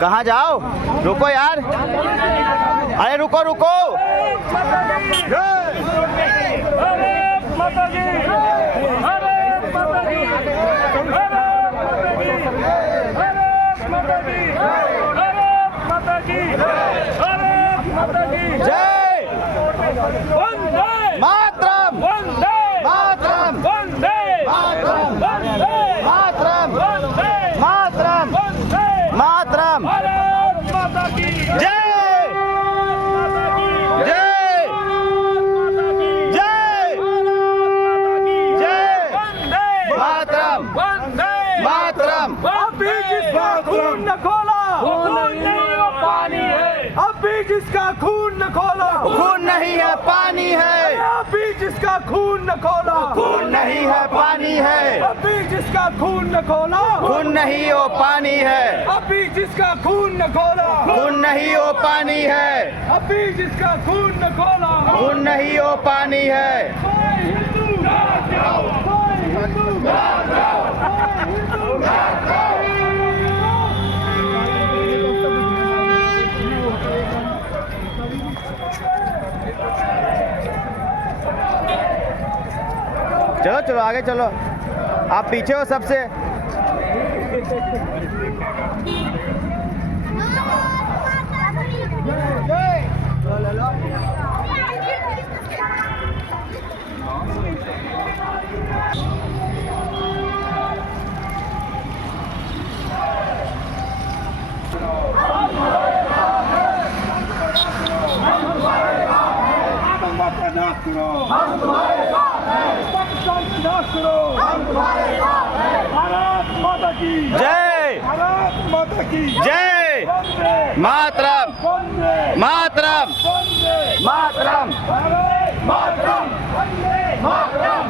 कहाँ जाओ? रुको यार, अरे रुको रुको। जय मातरम, मातरम, मातरम, मातरम, मातरम, मातरम। जय जय जय जय मातरम, मातरम। अभी जिसका खून न खोला खून नहीं है पानी है। अभी जिसका खून न खोला खून नहीं है पानी है। अभी जिसका खून न खोला खून नहीं है पानी है। अभी जिसका खून न खोला खून नहीं वो पानी है। अभी जिसका खून न खोला खून नहीं वो पानी है। अभी जिसका खून न खोला खून नहीं वो पानी है। कोई हिंदू भाग जाओ, कोई हिंदू भाग जाओ, कोई हिंदू भाग जाओ। चलो चलो आगे चलो, आप पीछे हो सबसे। नाश करो, हम तुम्हारे साथ हैं। पाकिस्तान का नाश करो, हम तुम्हारे साथ हैं। भारत माता की जय, भारत माता की जय मातरम, मातरम, मातरम, मातरम, मातरम,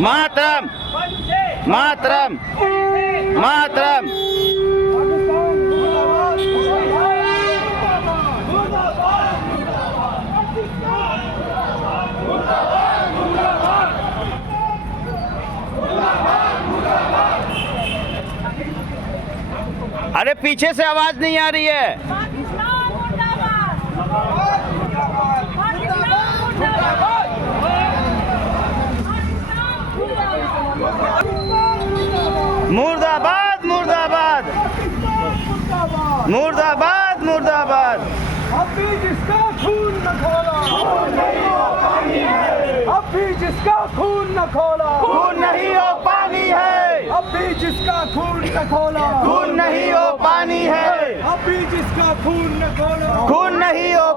मातरम, मातरम, मातरम। अरे पीछे से आवाज नहीं आ रही है। मुर्दाबाद, मुर्दाबाद, मुर्दाबाद, मुर्दाबाद। अभी जिसका खून न खोला अभी जिसका खून न खोला खून नहीं वो पानी है। अभी जिसका खून न खोला खून नहीं वो पानी है। अभी जिसका खून न खोला खून नहीं वो